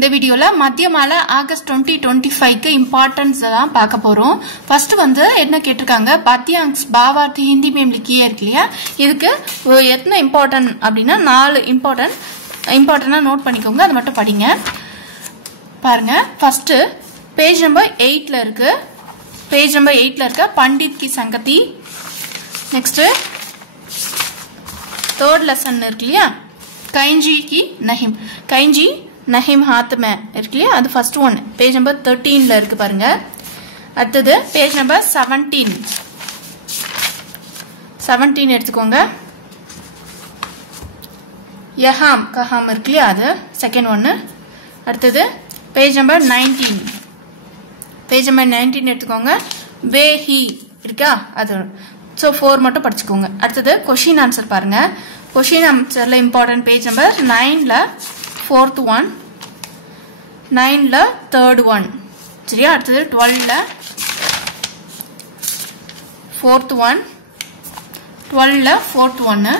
இந்த வீடியோல மத்திய மாலை ஆகஸ்ட் 2025 க்கு இம்பார்ட்டன்ஸ் தான் பார்க்க போறோம். ஃபர்ஸ்ட் வந்து என்ன கேட்டிருக்காங்க, பத்தியாங்ஸ் பாவார்த்தி ஹிந்தி में लिखिए இருக்கு இல்லையா, இதுக்கு எத்தனை இம்பார்ட்டன்ட் அப்படின்னா 4 இம்பார்ட்டன்டா நோட் பண்ணிக்கோங்க, அது மட்டும் படிங்க. பாருங்க, ஃபர்ஸ்ட் பேஜ் நம்பர் 8ல இருக்கு. பேஜ் நம்பர் 8ல இருக்க பண்டித் की संगति. नेक्स्ट थर्ड लेसन இருக்கு இல்லையா, கைஞ்சி की नहीम. கைஞ்சி नहीम हाथ में இருக்கு இல்லையா, அது ஃபர்ஸ்ட் ஒன். பேஜ் நம்பர் 13ல இருக்கு பாருங்க. அடுத்தது பேஜ் நம்பர் 17 எடுத்துக்கோங்க. யஹாம் கஹாம் இருக்கு இல்லையா, அது செகண்ட் ஒன்னு. அடுத்தது பேஜ் நம்பர் 19. பேஜ் நம்பர் 19 எடுத்துக்கோங்க. வே ஹி இருக்கா, அது. ஸோ 4 மட்டும் படிச்சுக்கோங்க. அடுத்தது கொஷின் ஆன்சர் பாருங்க. கொஷின் ஆன்சர்ல இம்பார்ட்டன்ட் பேஜ் நம்பர் 9ல 4th ஒன், 9ல 3rd ஒன், சரியா. அடுத்தது 12ல 4th ஒன், 12ல 4th ஒன்னு.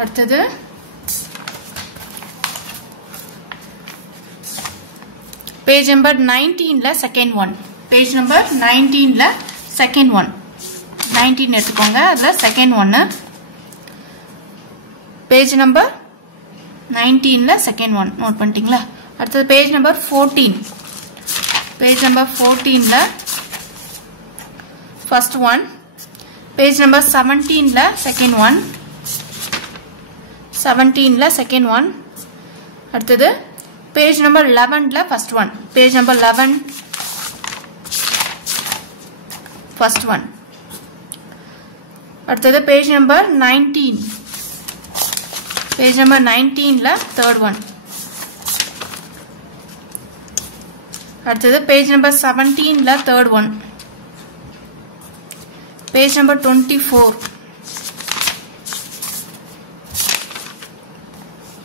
அடுத்தது பேஜ் நம்பர் 19ல செகண்ட் ஒன். பேஜ் நம்பர் 19ல செகண்ட் ஒன், 19 எடுத்துக்கோங்க, அதுல செகண்ட் ஒன்னு. பேஜ் நம்பர் 19ல செகண்ட் ஒன் நோட் பண்ணிட்டீங்களா. அடுத்தது பேஜ் நம்பர் 14. பேஜ் நம்பர் 14ல ஃபர்ஸ்ட் ஒன். பேஜ் நம்பர் 17ல செகண்ட் ஒன், 17ல செகண்ட் ஒன். அடுத்தது page number 11ல first one. Page number 11 first one. அடுத்தது பேஜ் நம்பர் 19. பேஜ் நம்பர் 19ல தேர்ட் ஒன். அடுத்தது பேஜ் நம்பர் 17ல third one. Page number 24.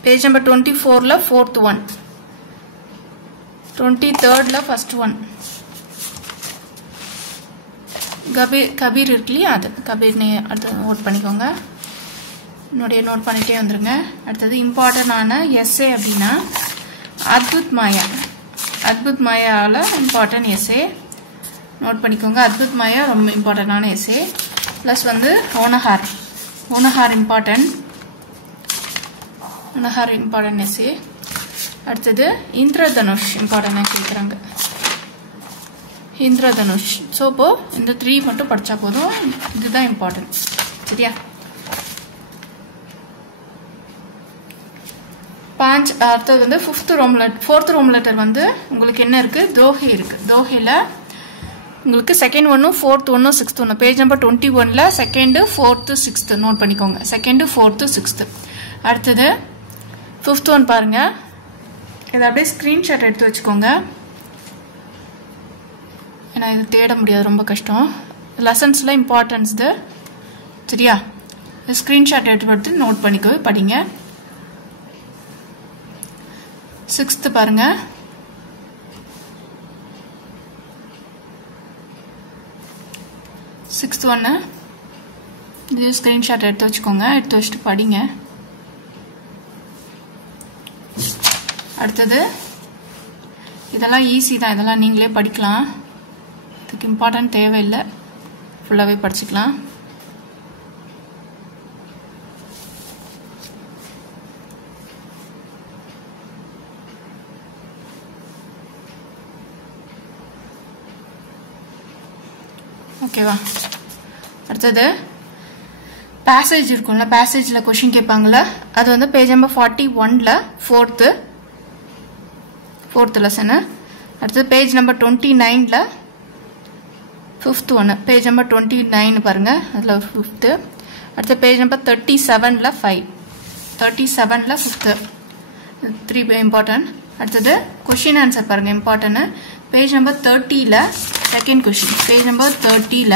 Page number 24ல fourth one. 23rdல first one. Kabir இருக்கு இல்லையா, அது கபீர் அடுத்து நோட் பண்ணிக்கோங்க. என்னுடைய நோட் பண்ணிட்டே வந்துருங்க. அடுத்தது இம்பார்ட்டன்டான எஸ்ஏ அப்படின்னா அத்புத் மாயா. அத்புத் மாயாவில் இம்பார்ட்டன்ட் எஸ்ஏ நோட் பண்ணிக்கோங்க. அத்புத் மாயா ரொம்ப இம்பார்ட்டன்டான எஸ்ஏ. ப்ளஸ் வந்து ஓனஹார். ஓனஹார் இம்பார்ட்டன்ட். ஓனஹார் important S A. அடுத்தது இந்திரதனுஷ் இம்பார்ட்டன்டாக கேட்குறாங்க. இந்திரதனுஷ். ஸோ இப்போ இந்த 3 மட்டும் படித்தா போதும், இதுதான் இம்பார்ட்டன்ட், சரியா. 5. அடுத்தது வந்து ஃபோர்த் ரோம் லெட்டர் வந்து உங்களுக்கு என்ன இருக்கு, தோஹே இருக்கு. தோஹேல உங்களுக்கு செகண்ட் ஒன்னும் 4th ஒன்னும் 6th ஒன்னு. பேஜ் நம்பர் 21ல செகண்ட் 4th 6th நோட் பண்ணிக்கோங்க. Second 4th 6th. அடுத்தது 5th ஒன் பாருங்க. இதை அப்படியே ஸ்கிரீன்ஷாட் எடுத்து வச்சுக்கோங்க, ஏன்னா இது தேட முடியாது, ரொம்ப கஷ்டம். லெசன்ஸ்ல இம்பார்ட்டன்ஸ் இது, சரியா. ஸ்கிரீன்ஷாட் எடுத்து நோட் பண்ணிக்கோ, படிங்க. 6th பாருங்க. 6th ஒன்னு இது ஸ்கிரீன்ஷாட் எடுத்து வச்சுக்கோங்க, எடுத்து வச்சுட்டு படிங்க. அடுத்தது இதெல்லாம் ஈஸி தான், இதெல்லாம் நீங்களே படிக்கலாம், இதுக்கு இம்பார்ட்டன்ட் தேவையில்லை, ஃபுல்லாகவே படிச்சுக்கலாம். ஓகேவா. அடுத்தது பேசேஜ் இருக்கும்ல, பேசேஜில் கொஷின் கேட்பாங்களா, அது வந்து பேஜ் நம்பர் 41ல ஃபோர்த் லெசனு. அடுத்தது பேஜ் நம்பர் 29ல 5th ஒன்று. பேஜ் நம்பர் 29 பாருங்க, அதில் 5th. அடுத்த பேஜ் நம்பர் 37ல 5. 37ல 5th. 3 இம்பார்ட்டன்ட். அடுத்தது கொஷின் ஆன்சர் பாருங்க, இம்பார்ட்டன்ட். பேஜ் நம்பர் 30ல செகண்ட் கொஷின். பேஜ் நம்பர் 30ல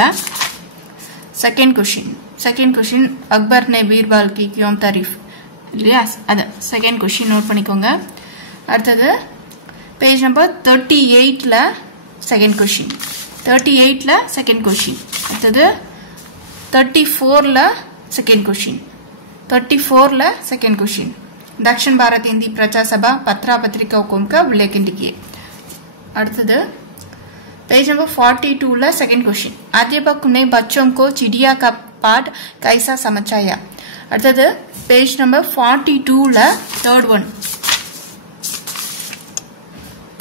second question. Second question Akbar ने बीरबल की क्यों तारीफ இல்லையா, அது செகண்ட் கொஷின் நோட் பண்ணிக்கோங்க. அடுத்தது பேஜ் நம்பர் 38ல செகண்ட் கொஷின். 38ல செகண்ட் கொஷின். அடுத்தது 34ல செகண்ட் கொஷின். 34ல செகண்ட் கொஷின். दक्षिण भारत हिंदी प्रचार सभा पत्रा पत्रिका हुकुम का उल्लेखन लिखिए। அடுத்தது पेज नंबर 42 ला सेकंड क्वेश्चन, अध्यापक ने बच्चों को चिड़िया का पाठ कैसा समझाया। அடுத்தது पेज नंबर 42 ला थर्ड वन,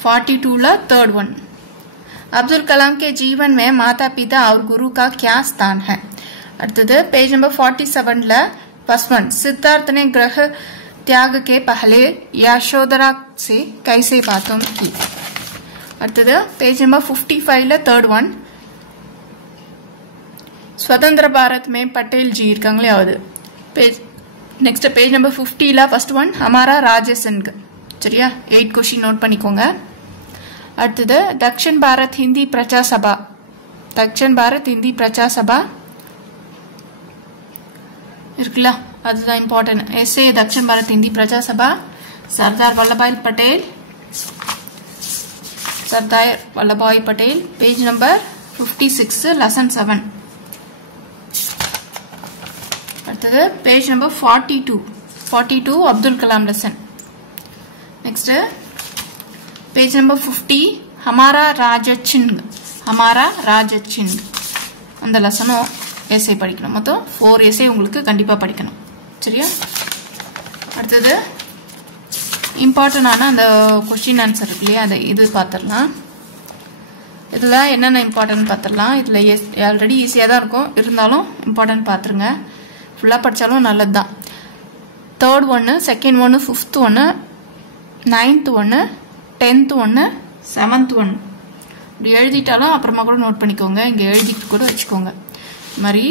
42 ला थर्ड वन, अब्दुल कलाम के जीवन में माता पिता और गुरु का क्या स्थान है। அடுத்தது पेज नंबर 47 ला फर्स्ट वन, सिद्धार्थ ने ग्रह त्याग के पहले यशोधरा से कैसे बातों की। அடுத்தது पेज नंबर 55 ला थर्ड वन, स्वतंत्र भारत में पटेल जी இருக்காங்களே அது। पेज नेक्स्ट पेज नंबर 50 ला फर्स्ट वन, हमारा राज्य संघ। சரியா, 8 क्वेश्चन नोट பண்ணிக்கோங்க। அடுத்தது दक्षिण भारत हिंदी प्रचार सभा, दक्षिण भारत हिंदी प्रचार सभा இருக்குல்ல, அதுதான் இம்பார்ட்டன்ட்। ऐसे दक्षिण Bharat Hindi Prachar Sabha, Sardar Vallabhbhai Patel, Sardar Vallabhbhai Patel. Page number 56 lesson 7। அடுத்தது page number 42 Abdul Kalam lesson. Next page number 50 हमारा राज्य चिन्ह, हमारा राज्य चिन्ह அந்த லெசனும் எஸ்ஏ படிக்கணும்। மொத்தம் 4 எஸ்ஏ உங்களுக்கு கண்டிப்பா படிக்கணும்। சரியா, அடுத்தது இம்பார்ட்டன்டான அந்த क्वेश्चन ஆன்சர் இருக்கு இல்லையா, அதை இது பார்த்துடலாம்। இதுல என்னென்ன இம்பார்ட்டன்ட் பார்த்துடலாம்। இதுல ஆல்ரெடி ஈஸியா தான் இருக்கும், இருந்தாலும் இம்பார்ட்டன்ட் பார்த்துருங்க, ஃபுல்லா படிச்சாலும் நல்லதுதான்। தேர்ட் ஒன்னு, செகண்ட் ஒன்னு, ஃபிஃப்த் ஒன்னு, 9th ஒன்னு, 10th ஒன்னு, 7th ஒன்னு இப்படி எழுதிட்டாலும் அப்புறமா கூட நோட் பண்ணிக்கோங்க, இங்க எழுதிட்டு கூட வச்சுக்கோங்க। இது மாதிரி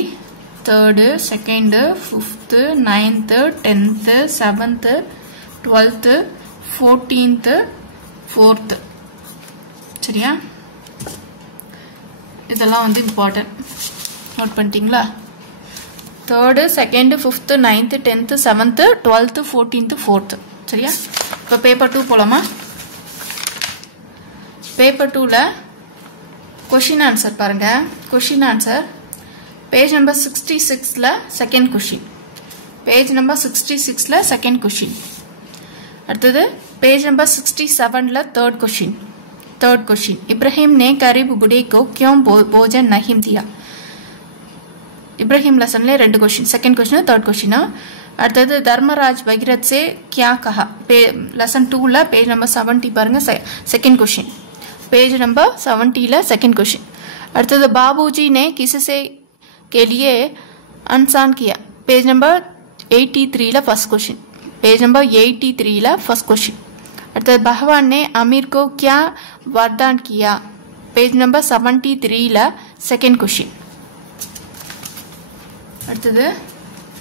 3rd, 2nd, 5th, 9th, 10th, 7th, 12th, 14th, 4th। சரியா, இதெல்லாம் வந்து இம்பார்ட்டன்ட், நோட் பண்ணிட்டீங்களா। 3rd, 2nd, 5th, 9th, 10th, 7th, 12th, 14th, 4th। சரியா, இப்போ பேப்பர் 2 போலாமா। பேப்பர் 2ல क्वेश्चन आंसर பாருங்க। क्वेश्चन आंसर पेज नंबर 66 ல செகண்ட் क्वेश्चन, पेज नंबर 66 ல செகண்ட் क्वेश्चन। அடுத்தது पेज नंबर 67 ல थर्ड क्वेश्चन, इब्राहिम ने गरीब बूढ़े को क्यों भोजन नहीं दिया। इब्राहिम लेसन ले 2 question, second question, third question. அடுத்தது धर्मराज भगीरथ से क्या कहा, लेसन 2 ல पेज नंबर 70 பாருங்க, सेकंड क्वेश्चन, पेज नंबर 70 ல सेकंड क्वेश्चन। அடுத்தது बाबूजी ने किससे के लिए अनसान किया, पेज नंबर 83 ல फर्स्ट क्वेश्चन, पेज नंबर 83 ல फर्स्ट क्वेश्चन। அடுத்தது भगवान ने अमीर को क्या वरदान किया, पेज नंबर 73 ல सेकंड क्वेश्चन। அடுத்தது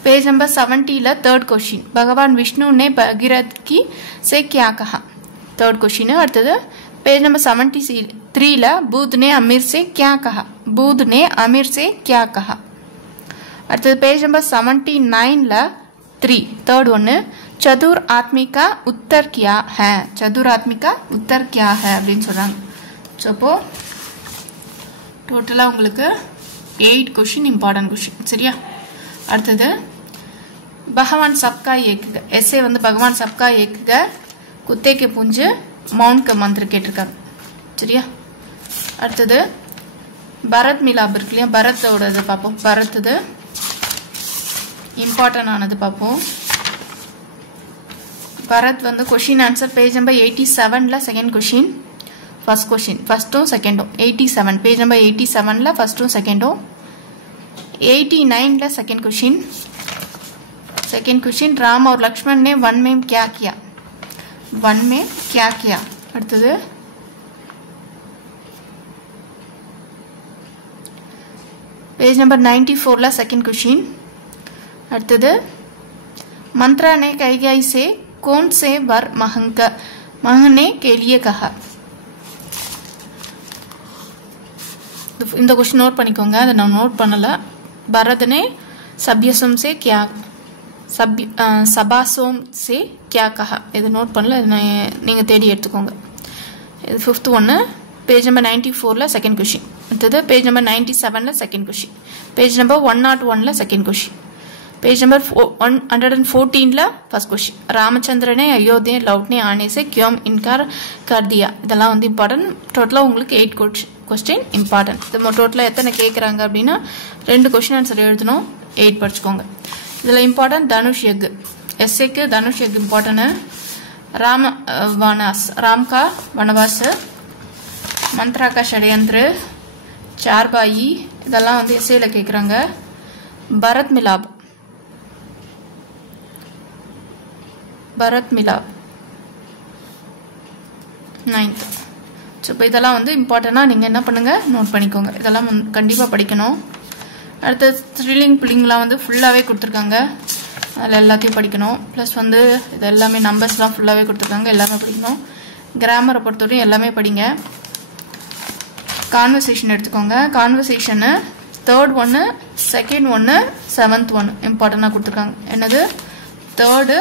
पेज नंबर 70 ல थर्ड क्वेश्चन, भगवान विष्णु ने भगीरथ की से क्या कहा, थर्ड क्वेश्चन। அடுத்தது पेज नंबर 73 ல बुद्ध ने अमीर से क्या कहा, बुद्ध ने अमीर से क्या कहा। அடுத்தது पेज नंबर 79 ல 3 थर्ड ஒன்னு, चतुर आदमी का उत्तर क्या है, चतुर आदमी का उत्तर क्या है அப்படின்னு சொல்றாங்க। சோ அப்போ டோட்டலா உங்களுக்கு 8 क्वेश्चन इंपॉर्टेंट क्वेश्चन। சரியா, அடுத்தது भगवान सबका एक, ऐसे வந்து भगवान सबका एक कुत्ते के पुंज मौन का मंत्र கேட்டிருக்காங்க। சரியா, அடுத்தது பரத் மிலாப் இருக்கு இல்லையா, பரத்தோடது பார்ப்போம்। பரத்தது இம்பார்ட்டன்ட் ஆனது பார்ப்போம்। பரத் வந்து क्वेश्चन आंसर पेज नंबर 87 ல செகண்ட் क्वेश्चन, फर्स्ट क्वेश्चन, फर्स्टும் செகண்டும் 87, पेज नंबर 87 ல फर्स्टும் செகண்டும், 89 ல सेकंड क्वेश्चन, राम और लक्ष्मण ने वन में क्या किया, वन में क्या किया। அடுத்தது पेज नंबर 94 ला सेकंड क्वेश्चन। அடுத்தது मंत्रा ने कैकेयी से कौन से वर मांगने के लिए कहा। இந்த क्वेश्चन नोट பண்ணிக்கோங்க, அதை நான் நோட் பண்ணல। भरत ने सभ्यसोम से क्या, सभासोम से क्या कहा, இது நோட் பண்ணல, நீங்க தேடி எடுத்துக்கோங்க। இது 5th ஒன்னு, पेज नंबर 94 ல செகண்ட் क्वेश्चन। அடுத்தது पेज नंबर 97 ல செகண்ட் क्वेश्चन, पेज नंबर 101 ல செகண்ட் क्वेश्चन। पेज नंबर 114 ला फर्स्ट क्वेश्चन रामचंद्र ने अयोध्या लौटने आने से क्यों इनकार कर दिया இதெல்லாம் வந்து இம்பார்ட்டன்ட் டோட்டலா உங்களுக்கு 8 क्वेश्चन இம்பார்ட்டன்ட் இது டோட்டலா எத்தனை கேக்குறாங்க அப்படினா ரெண்டு क्वेश्चन ஆன்சர் எழுதணும் 8 படிச்சுக்கோங்க இதுல இம்பார்ட்டன்ட் தனுஷ் யக் एसए के धनुष யக் இம்பார்ட்டன்ட் राम का वनवास मंत्रा का षड्यंत्र चारबाई இதெல்லாம் வந்து एसए ல கேக்குறாங்க भरत मिलाप भरत मिलाप 9th சோ இப்போ இதெல்லாம் வந்து இம்பார்ட்டன்ட்டா நீங்க என்ன பண்ணுங்க நோட் பண்ணிக்கோங்க இதெல்லாம் கண்டிப்பா படிக்கணும் அடுத்து த்ரில்லிங் புல்லிங்லாம் வந்து ஃபுல்லாவே கொடுத்திருக்காங்க அதல எல்லாத்தையும் படிக்கணும் ப்ளஸ் வந்து இது எல்லாமே நம்பர்ஸ்லாம் ஃபுல்லாவே கொடுத்திருக்காங்க எல்லாமே படிக்கணும் கிராமரை பொறுத்தவரை எல்லாமே படிங்க கான்வர்சேஷன் எடுத்துக்கோங்க conversation third one second one seventh one இம்பார்ட்டன்ட்டா கொடுத்திருக்காங்க என்னது third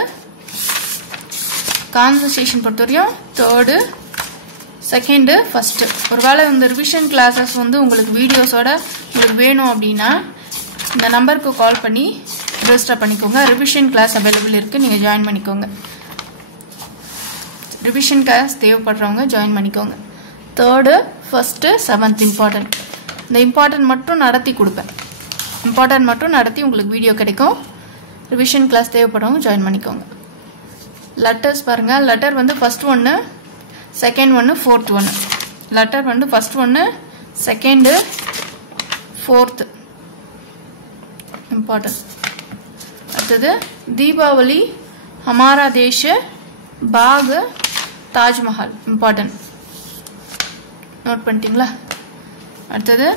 conversation பொறுத்தவரையும் third second first ஒருவேளை இந்த ரிவிஷன் கிளாसेस வந்து உங்களுக்கு வீடியோஸோட உங்களுக்கு வேணும் அப்படினா இந்த நம்பருக்கு கால் பண்ணி ரெஜிஸ்டர் பண்ணிக்கோங்க ரிவிஷன் கிளாஸ் அவேilable இருக்கு நீங்க ஜாயின் பண்ணிக்கோங்க ரிவிஷன் கிளாஸ் தேவைப்படுறவங்க ஜாயின் பண்ணிக்கோங்க third first seventh important இந்த இம்பார்ட்டன்ட் மட்டும் நடத்தி கொடுப்பேன் இம்பார்ட்டன்ட் மட்டும் நடத்தி உங்களுக்கு வீடியோ கிடைக்கும் ரிவிஷன் கிளாஸ் தேவைப்படுறவங்க ஜாயின் பண்ணிக்கோங்க லெட்டர்ஸ் பாருங்க லெட்டர் வந்து first one second one fourth one letter வந்து first one second fourth important அடுத்து தீபாவளி हमारा देश बाग ताजमहल इम्पोर्टेंट नोट பண்ணிட்டீங்களா அடுத்து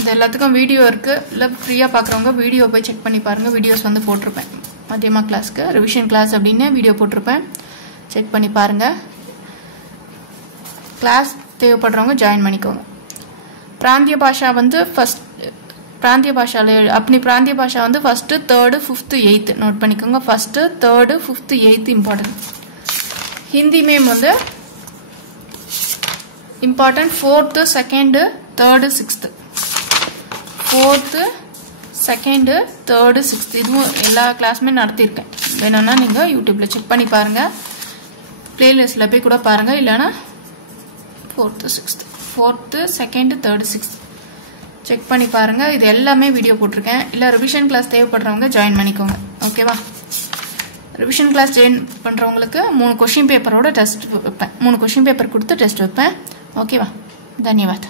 இது எல்லாத்துக்கும் வீடியோ இருக்கு இல்ல ஃப்ரீயா பார்க்கறவங்க வீடியோ போய் செக் பண்ணி பாருங்க வீடியோஸ் வந்து போட்டுருப்பேன் மதியமா கிளாஸ்க்கு ரிவிஷன் கிளாஸ் அப்படினே வீடியோ போட்டுருப்பேன் செக் பண்ணி பாருங்க கிளாஸ் தேவைப்படுறவங்க ஜாயின் பண்ணிக்கோங்க प्रांतीय भाषा வந்து ஃபர்ஸ்ட் प्रांतीय भाषा अपनी प्रांतीय भाषा வந்து फर्स्ट थर्ड फिफ्थ एथ नोट பண்ணிக்கோங்க फर्स्ट थर्ड फिफ्थ एथ इंपोर्टेंट हिंदी में வந்து important fourth second third sixth fourth second third sixth இதுவும் எல்லா கிளாஸ்மே நடத்தி இருக்கேன் வேணும்னா நீங்க யூடியூப்ல செக் பண்ணி பாருங்க பிளேலிஸ்ட்ல போய் கூட பாருங்க இல்லனா fourth sixth fourth second third sixth check பண்ணி பாருங்க இது எல்லாமே வீடியோ போட்டுருக்கேன் இல்ல ரிவிஷன் கிளாஸ் தேவைப்படுறவங்க ஜாயின் பண்ணிக்கோங்க ஓகேவா ரிவிஷன் கிளாஸ் ஜாயின் பண்றவங்களுக்கு 3 क्वेश्चन பேப்பரோட டெஸ்ட் வைப்பேன் 3 क्वेश्चन பேப்பர் கொடுத்து டெஸ்ட் வைப்பேன் ஓகேவா धन्यवाद